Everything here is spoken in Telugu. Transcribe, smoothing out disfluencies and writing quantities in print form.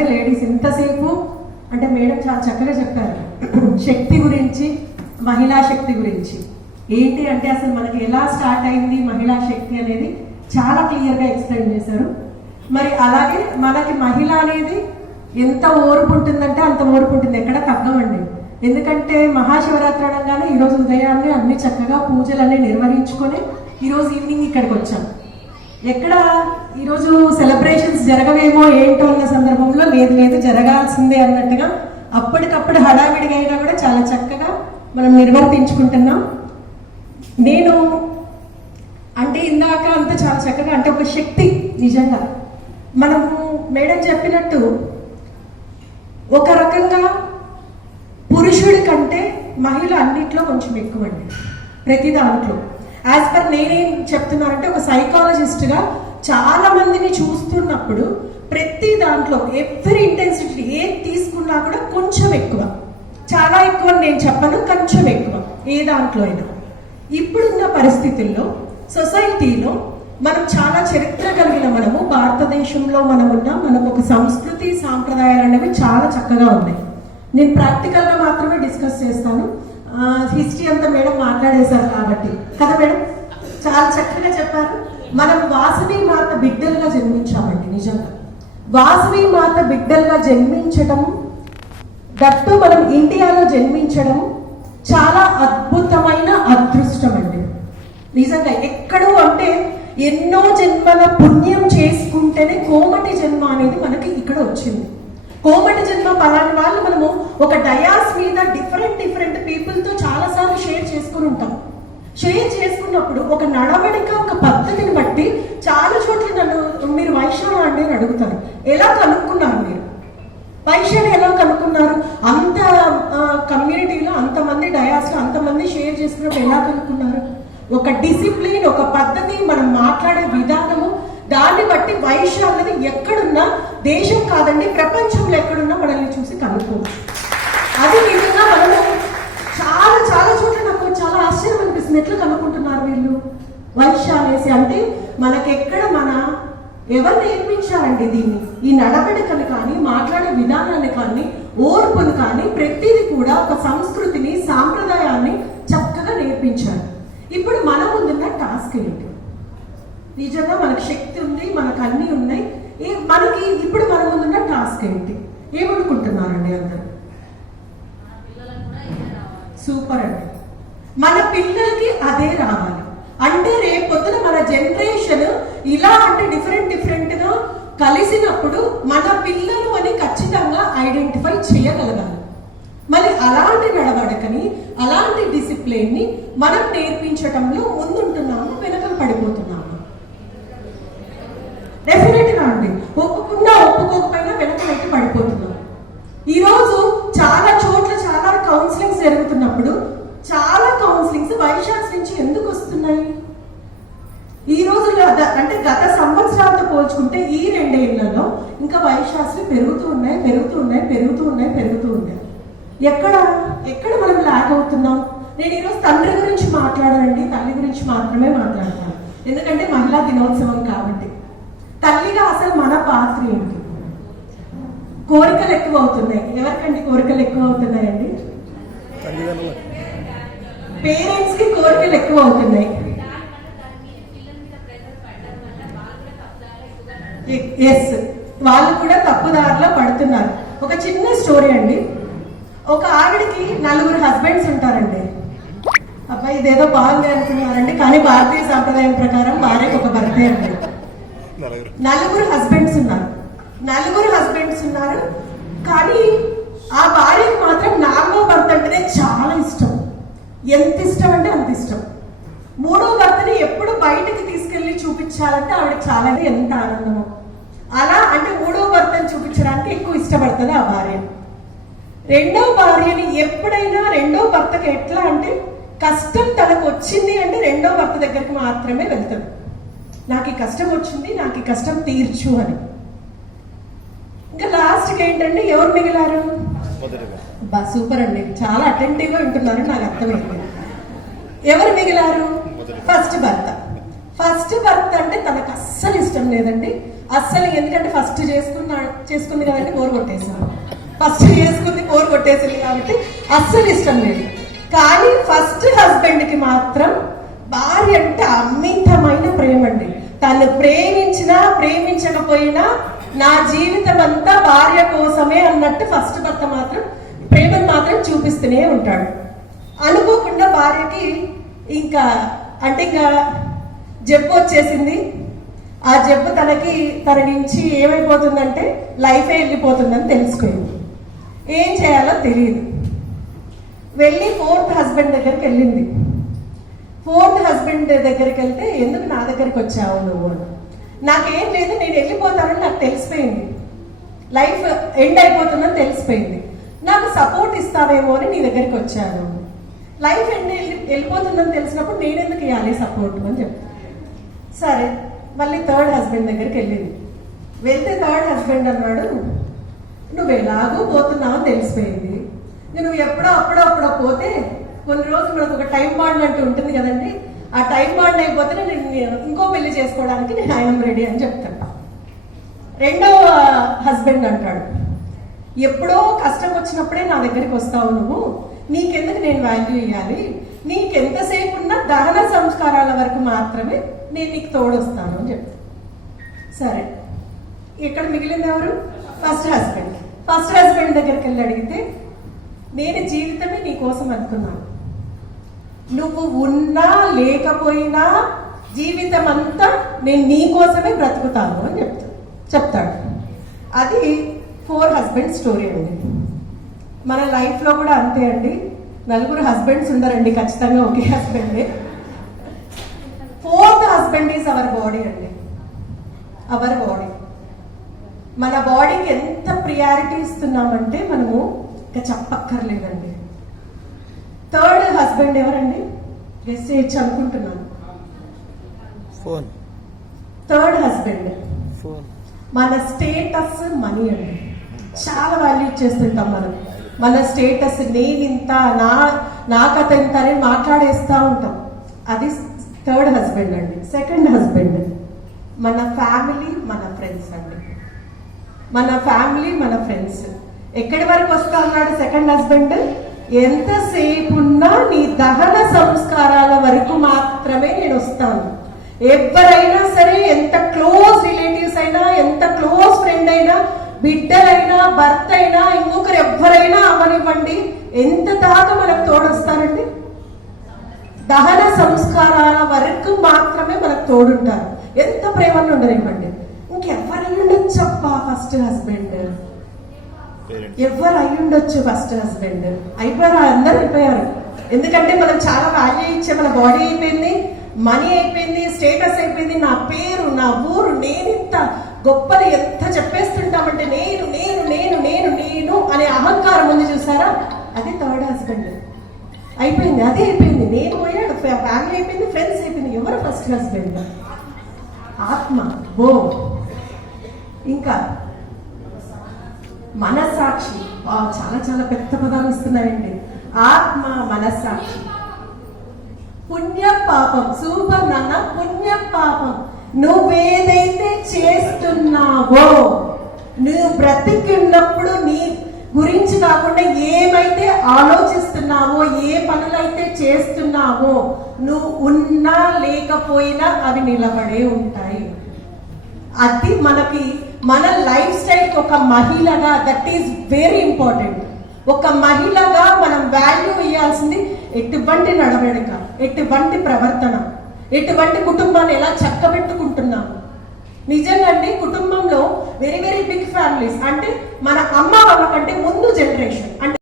అదే లేడీస్ ఇంతసేపు అంటే మేడం చాలా చక్కగా చెప్పారు శక్తి గురించి, మహిళా శక్తి గురించి. ఏంటి అంటే అసలు మనకి ఎలా స్టార్ట్ అయింది మహిళా శక్తి అనేది చాలా క్లియర్గా ఎక్స్ప్లెయిన్ చేశారు. మరి అలాగే మనకి మహిళ అనేది ఎంత ఓర్పు ఉంటుందంటే అంత ఓర్పు ఉంటుంది, ఎక్కడ తగ్గమండి. ఎందుకంటే మహాశివరాత్రి అనగానే ఈరోజు ఉదయాన్నే అన్ని చక్కగా పూజలన్నీ నిర్వహించుకొని ఈరోజు ఈవినింగ్ ఇక్కడికి వచ్చాం. ఎక్కడ ఈరోజు సెలబ్రేషన్స్ జరగవేమో ఏంటో అన్న సందర్భంలో లేదు లేదు జరగాల్సిందే అన్నట్టుగా అప్పటికప్పుడు హడావిడిగా అయినా కూడా చాలా చక్కగా మనం నిర్వర్తించుకుంటున్నాం. నేను అంటే ఇందాక అంతా చాలా చక్కగా అంటే ఒక శక్తి నిజంగా మనము మేడం చెప్పినట్టు ఒక రకంగా పురుషుడి కంటే మహిళ అన్నిట్లో కొంచెం ఎక్కువ అండి ప్రతి దాంట్లో. యాజ్ పర్ నేనేం చెప్తున్నానంటే ఒక సైకాలజిస్ట్గా చాలా మందిని చూస్తున్నప్పుడు ప్రతి దాంట్లో ఎవ్రీ ఇంటెన్సిటీ ఏది తీసుకున్నా కూడా కొంచెం ఎక్కువ, చాలా ఎక్కువ నేను చెప్పను, కొంచెం ఎక్కువ ఏ దాంట్లో అయినా. ఇప్పుడున్న పరిస్థితుల్లో సొసైటీలో మనం చాలా చరిత్ర కలిగిన మనము భారతదేశంలో మనకు ఒక సంస్కృతి సాంప్రదాయాలు అనేవి చాలా చక్కగా ఉన్నాయి. నేను ప్రాక్టికల్గా మాత్రమే డిస్కస్ చేస్తాను, హిస్టరీ అంతా మేడం మాట్లాడేశారు కాబట్టి కదా మేడం, చాలా చక్కగా చెప్పారు. మనం వాసవి మాత బిడ్డలుగా జన్మించామండి. నిజంగా వాసవి మాత బిడ్డలుగా జన్మించడం, దట్టు మనం ఇండియాలో జన్మించడం చాలా అద్భుతమైన అదృష్టం అండి. నిజంగా ఎక్కడో అంటే ఎన్నో జన్మల పుణ్యం చేసుకుంటేనే కోమటి జన్మ అనేది మనకి ఇక్కడ వచ్చింది. కోమటి జన్మ పలాని వాళ్ళు మనము ఒక డయాస్ మీద డిఫరెంట్ పీపుల్తో చాలాసార్లు షేర్ చేసుకుని ఉంటాం. షేర్ చేసుకున్నప్పుడు ఒక నడవడిక, ఒక పద్ధతిని బట్టి చాలా చోట్ల నన్ను మీరు వైష్ణవ అండి అని అడుగుతారు. ఎలా కనుక్కున్నారు మీరు వైష్ణవి ఎలా కనుక్కున్నారు? అంత కమ్యూనిటీలో అంతమంది డయాస్లో అంతమంది షేర్ చేసుకున్నప్పుడు ఎలా కనుక్కున్నారు? ఒక డిసిప్లిన్, ఒక పద్ధతి, మనం మాట్లాడే విధానము, దాన్ని బట్టి వైశ్య అన్నది ఎక్కడున్నా, దేశం కాదండి ప్రపంచంలో ఎక్కడున్నా మనల్ని చూసి కనుక్కోవచ్చు. అది నిజంగా మనము చాలా చోట్ల నాకు చాలా ఆశ్చర్యం అనిపిస్తుంది, ఎట్లా కనుక్కుంటున్నారు వీళ్ళు వైశ్య అనేసి. అంటే మనకెక్కడ ఎవరు నేర్పించారండి దీన్ని? ఈ నడవడికలు కానీ, మాట్లాడే విధానాన్ని కానీ, ఓర్పును కానీ ప్రతిదీ కూడా ఒక సంస్కృతిని, సాంప్రదాయాన్ని చక్కగా నేర్పించారు. ఇప్పుడు మన ముందున్న టాస్క్ ఏంటి? నిజంగా మనకు శక్తి ఉంది, మనకు అన్నీ ఉన్నాయి. మనకి ఇప్పుడు మన ముందున్న టాస్క్ ఏంటి? ఏమనుకుంటున్నారండి అందరూ? సూపర్ అండి. మన పిల్లలకి అదే రావాలి. అంటే రేపొద్దున మన జనరేషన్ ఇలా అంటే డిఫరెంట్గా కలిసినప్పుడు మన పిల్లలు అని ఖచ్చితంగా ఐడెంటిఫై చేయగలగాలి. మరి అలాంటి నడవడికని, అలాంటి డిసిప్లిన్ని మనం నేర్పించటంలో ముందుంటున్నాము, వెనకలు పడిపోతున్నాము. డెఫినెట్గా అండి, ఒప్పుకున్నా ఒప్పుకోకపోయినా వెనకలైతే పడిపోతున్నాము. ఈరోజు చాలా చోట్ల చాలా కౌన్సిలింగ్స్ జరుగుతున్నప్పుడు చాలా కౌన్సిలింగ్స్ వైశాఖ్ నుంచి ఎందుకు వస్తున్నాయి? ఈ రోజుల్లో అంటే గత సంవత్సరాలతో పోల్చుకుంటే ఈ 2 ఏళ్లలో ఇంకా వైశాఖలు పెరుగుతూ ఉన్నాయి. ఎక్కడ మనం ల్యాక్ అవుతున్నాం? నేను ఈరోజు తండ్రి గురించి మాట్లాడానండి, తల్లి గురించి మాత్రమే మాట్లాడతాను. ఎందుకంటే మహిళా దినోత్సవం కాబట్టి. తల్లిగా అసలు మన పాత్ర ఏంటి? కోరికలు ఎక్కువ అవుతున్నాయి. ఎవరికండి కోరికలు ఎక్కువ అవుతున్నాయండి? పేరెంట్స్ కి కోరికలు ఎక్కువ అవుతున్నాయి. ఎస్, వాళ్ళు కూడా తప్పుదారిలో పడుతున్నారు. ఒక చిన్న స్టోరీ అండి. ఒక ఆవిడికి 4 హస్బెండ్స్ ఉంటారండి. అబ్బాయి ఇదేదో బాగుంది అనుకున్నారండి, కానీ భారతీయ సాంప్రదాయం ప్రకారం భార్యకు ఒక భర్తే అండి. 4 హస్బెండ్స్ ఉన్నారు. కానీ ఆ భార్యకు మాత్రం 4వ భర్త అంటేనే చాలా ఇష్టం. ఎంత ఇష్టం అంటే అంత ఇష్టం. 3వ భర్తని ఎప్పుడు బయటికి తీసుకెళ్లి చూపించాలంటే ఆవిడకి చాలా ఎంత ఆనందమో. అలా అంటే 3వ భర్తని చూపించడానికి ఎక్కువ ఇష్టపడుతుంది ఆ భార్య. 2వ భార్యని ఎప్పుడైనా 2వ భర్తకి ఎట్లా అంటే కష్టం తనకు వచ్చింది అంటే 2వ భర్త దగ్గరికి మాత్రమే వెళ్తాడు. నాకు ఈ కష్టం వచ్చింది, నాకు ఈ కష్టం తీర్చు అని. ఇంకా లాస్ట్కి ఏంటంటే ఎవరు మిగిలారు? సూపర్ అండి, చాలా అటెంటివ్గా వింటున్నారు, నాకు అర్థమైంది. ఎవరు మిగిలారు? ఫస్ట్ భర్త అంటే తనకు అస్సలు ఇష్టం లేదండి. అస్సలు ఎందుకంటే ఫస్ట్ చేసుకుంది కదంటే బోర్ కొట్టేసాను, ఫస్ట్ చేసుకుంది బోర్ కొట్టేసింది కాబట్టి అస్సలు ఇష్టం లేదు. కానీ ఫస్ట్ హస్బెండ్ కి మాత్రం భార్య అంటే అమితమైన ప్రేమ అండి. తను ప్రేమించినా ప్రేమించకపోయినా నా జీవితం అంతా భార్య కోసమే అన్నట్టు ఫస్ట్ భర్త మాత్రం ప్రేమను మాత్రం చూపిస్తూనే ఉంటాడు. అనుకోకుండా భార్యకి ఇంకా జబ్బు వచ్చేసింది. ఆ జబ్బు తన నుంచి ఏమైపోతుందంటే లైఫే వెళ్ళిపోతుందని తెలిసిపోయింది. ఏం చేయాలో తెలియదు. వెళ్ళి ఫోర్త్ హస్బెండ్ దగ్గరికి వెళ్ళింది. ఫోర్త్ హస్బెండ్ దగ్గరికి వెళ్తే ఎందుకు నా దగ్గరికి వచ్చావు నువ్వు? నాకేం లేదు, నేను వెళ్ళిపోతానని నాకు తెలిసిపోయింది, లైఫ్ ఎండ్ అయిపోతుందని తెలిసిపోయింది, నాకు సపోర్ట్ ఇస్తావేమో అని నీ దగ్గరికి వచ్చాను. లైఫ్ ఎండ్ వెళ్ళిపోతుందని తెలిసినప్పుడు నేను ఎందుకు ఇవ్వాలి సపోర్ట్ అని చెప్తాను. సరే మళ్ళీ థర్డ్ హస్బెండ్ దగ్గరికి వెళ్ళింది. వెళ్తే థర్డ్ హస్బెండ్ అన్నాడు, నువ్వు ఎలాగో పోతున్నావు అని తెలిసిపోయింది, నువ్వు అప్పుడో పోతే కొన్ని రోజులు మనకు ఒక టైం బాండ్ అంటూ ఉంటుంది కదండి, ఆ టైం బాండ్ అయిపోతే నేను ఇంకో పెళ్లి చేసుకోవడానికి నేను ఐఎమ్ రెడీ అని చెప్తాను. రెండో హస్బెండ్ అంటాడు, ఎప్పుడో కష్టం వచ్చినప్పుడే నా దగ్గరికి వస్తావు నువ్వు, నీకెందుకు నేను వాల్యూ ఇవ్వాలి, నీకెంతసేపు ఉన్నా దహన సంస్కారాల వరకు మాత్రమే నేను నీకు తోడొస్తాను అని చెప్తాను. సరే ఇక్కడ మిగిలింది ఎవరు? First husband. ఫస్ట్ హస్బెండ్ దగ్గరికి వెళ్ళి అడిగితే, నేను జీవితమే నీ కోసం అనుకున్నాను, నువ్వు ఉన్నా లేకపోయినా జీవితం అంతా నేను నీ కోసమే బ్రతుకుతాను అని చెప్తాడు. అది ఫోర్ హస్బెండ్ స్టోరీ అండి. మన లైఫ్లో కూడా అంతే అండి, నలుగురు హస్బెండ్స్ ఉండరండి, ఖచ్చితంగా ఒకే హస్బెండే. Fourth husband is our body అండి. అవర్ బాడీ, మన బాడీకి ఎంత ప్రియారిటీ ఇస్తున్నామంటే మనము ఇంకా చెప్పక్కర్లేదండి. థర్డ్ హస్బెండ్ ఎవరండి? గెస్ చేయొచ్చు అనుకుంటున్నాను. థర్డ్ హస్బెండ్ మన స్టేటస్, మనీ అండి. చాలా వాల్యూ చేస్తుంటాం మనం. మన స్టేటస్, నేను ఇంత, నా కథ ఎంత అని మాట్లాడేస్తూ ఉంటాం. అది థర్డ్ హస్బెండ్ అండి. సెకండ్ హస్బెండ్ మన ఫ్యామిలీ, మన ఫ్రెండ్స్ అండి. మన ఫ్యామిలీ, మన ఫ్రెండ్స్. ఎక్కడి వరకు వస్తా ఉన్నాడు సెకండ్ హస్బెండ్? ఎంతసేపు ఉన్నా నీ దహన సంస్కారాల వరకు మాత్రమే నేను వస్తాను. ఎవరైనా సరే, ఎంత క్లోజ్ రిలేటివ్స్ అయినా, ఎంత క్లోజ్ ఫ్రెండ్ అయినా, బిడ్డలైనా, భర్త అయినా, ఇంకొకరు ఎవ్వరైనా అవనివ్వండి, ఎంత దాకా మనకు తోడొస్తారండి? దహన సంస్కారాల వరకు మాత్రమే మనకు తోడుంటారు. ఎంత ప్రేమను ఉండనివ్వండి. ఇంకెవ్వరు అయ్యుండొచ్చప్పా ఫస్ట్ హస్బెండ్, ఎవరు అయ్యుండొచ్చు ఫస్ట్ హస్బెండ్. అయిపోయారు, అందరూ అయిపోయారు. ఎందుకంటే మనం చాలా వాల్యూ ఇచ్చే, మన బాడీ అయిపోయింది, మనీ అయిపోయింది, స్టేటస్ అయిపోయింది, నా పేరు, నా ఊరు, నేను ఇంత గొప్పది ఎంత చెప్పేస్తుంటామంటే నేను నేను నేను నేను నేను అనే అహంకారం ఉంది చూసారా, అది థర్డ్ హస్బెండ్. అయిపోయింది, అదే అయిపోయింది. నేను పోయాడు, ఫ్యామిలీ అయిపోయింది, ఫ్రెండ్స్ అయిపోయింది. ఎవరు ఫస్ట్ హస్బెండ్? ఆత్మ, బో. ఇంకా మనస్సాక్షి. చాలా చాలా పెద్ద పదాలు ఇస్తున్నాయండి. ఆత్మ, మనస్సాక్షి. పుణ్యం పాపం. సూపర్ నాన్న. పుణ్యం పాపం. నువ్వేదైతే చేస్తున్నావో, నువ్వు బ్రతికున్నప్పుడు నీ గురించి కాకుండా ఏమైతే ఆలోచిస్తున్నావో, ఏ పనులైతే చేస్తున్నావో, నువ్వు ఉన్నా లేకపోయినా అవి నిలబడే ఉంటాయి. అది మనకి, మన లైఫ్ స్టైల్ ఒక మహిళగా దట్ ఈస్ వెరీ ఇంపార్టెంట్. ఒక మహిళగా మనం వాల్యూ ఇవ్వాల్సింది ఎటువంటి నడవడిక, ఎటువంటి ప్రవర్తన, ఎటువంటి కుటుంబాన్ని ఎలా చక్కబెట్టుకుంటున్నాము. నిజంగా అండి, కుటుంబంలో వెరీ వెరీ బిగ్ ఫ్యామిలీస్ అంటే మన అమ్మ వాళ్ళ కంటే ముందు జనరేషన్